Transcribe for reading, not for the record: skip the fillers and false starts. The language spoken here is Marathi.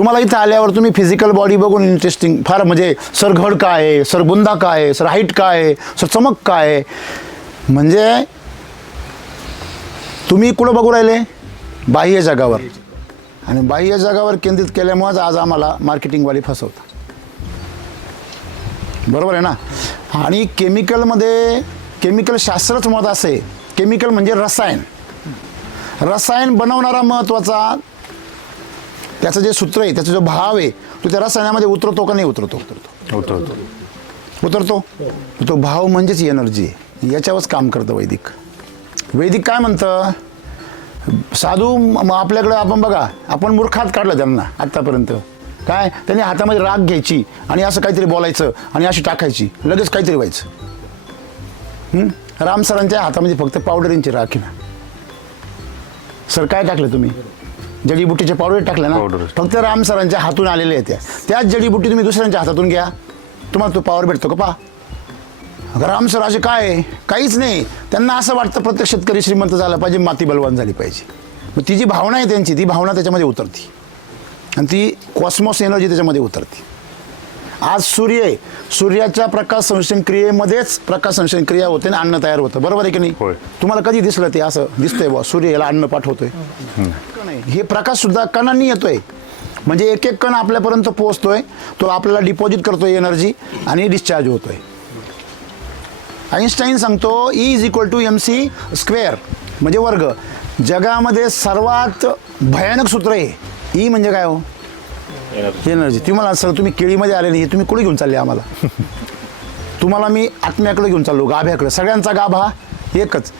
तुम्हाला इथं आल्यावर तुम्ही फिजिकल बॉडी बघून इंटरेस्टिंग फार म्हणजे सर घड काय आहे, सर बुंदा काय आहे, सर हाईट काय आहे, सर चमक काय आहे, म्हणजे तुम्ही कुठं बघू राहिले बाह्य जगावर, आणि बाह्य जगावर केंद्रित केल्यामुळेच आज आम्हाला मार्केटिंगवाले फसवतात. बरोबर आहे ना. आणि केमिकलमध्ये केमिकल शास्त्रच मत असे, केमिकल म्हणजे रसायन बनवणारा महत्त्वाचा, त्याचं जे सूत्र आहे, त्याचा जो भाव आहे, तो त्या रसायनामध्ये उतरतो का नाही उतरतो? उतरतो. तो भाव म्हणजेच एनर्जी आहे. याच्यावरच काम करतं वैदिक काय म्हणतं? साधू आपल्याकडे आपण बघा, आपण मूर्खात काढलं त्यांना आत्तापर्यंत. काय त्यांनी हातामध्ये राख घ्यायची आणि असं काहीतरी बोलायचं आणि अशी टाकायची, लगेच काहीतरी व्हायचं. राम सरांच्या हातामध्ये फक्त पावडरींची राख आहे ना. सर काय टाकलं तुम्ही? जडीबुटीचे पावडर टाकले ना. फक्त राम सरांच्या हातून आलेले आहेत. त्याच जडीबुटी तुम्ही दुसऱ्यांच्या हातातून घ्या, तुम्हाला तो पॉवर भेटतो का? पहा, राम सर असे काय काहीच नाही. त्यांना असं वाटतं प्रत्येक शेतकरी श्रीमंत झाला पाहिजे, माती बलवान झाली पाहिजे. मग ती जी भावना आहे त्यांची, ती भावना त्याच्यामध्ये उतरती आणि ती कॉस्मॉस एनर्जी त्याच्यामध्ये उतरते. आज सूर्य आहे, सूर्याच्या प्रकाश संश्लेषण क्रियेमध्येच प्रकाश संश्लेषण क्रिया होते आणि अन्न तयार होतं. बरोबर आहे की नाही? तुम्हाला कधी दिसलं ते असं दिसतंय बा सूर्य याला अन्न पाठवतोय? हे प्रकाश सुद्धा कणांनी येतोय. म्हणजे एक एक कण आपल्यापर्यंत पोहोचतोय, तो आपल्याला डिपॉझिट करतोय एनर्जी आणि डिस्चार्ज होतोय. आईन्स्टाईन सांगतो E=mc², म्हणजे वर्ग. जगामध्ये सर्वात भयानक सूत्र आहे. ई म्हणजे काय हो? एनर्जी. तुम्हाला सर तुम्ही केळीमध्ये आले नाही, तुम्ही कुठे घेऊन चालले आम्हाला? तुम्हाला मी आत्म्याकडे घेऊन चाललो, गाभ्याकडे. सगळ्यांचा गाभा एकच.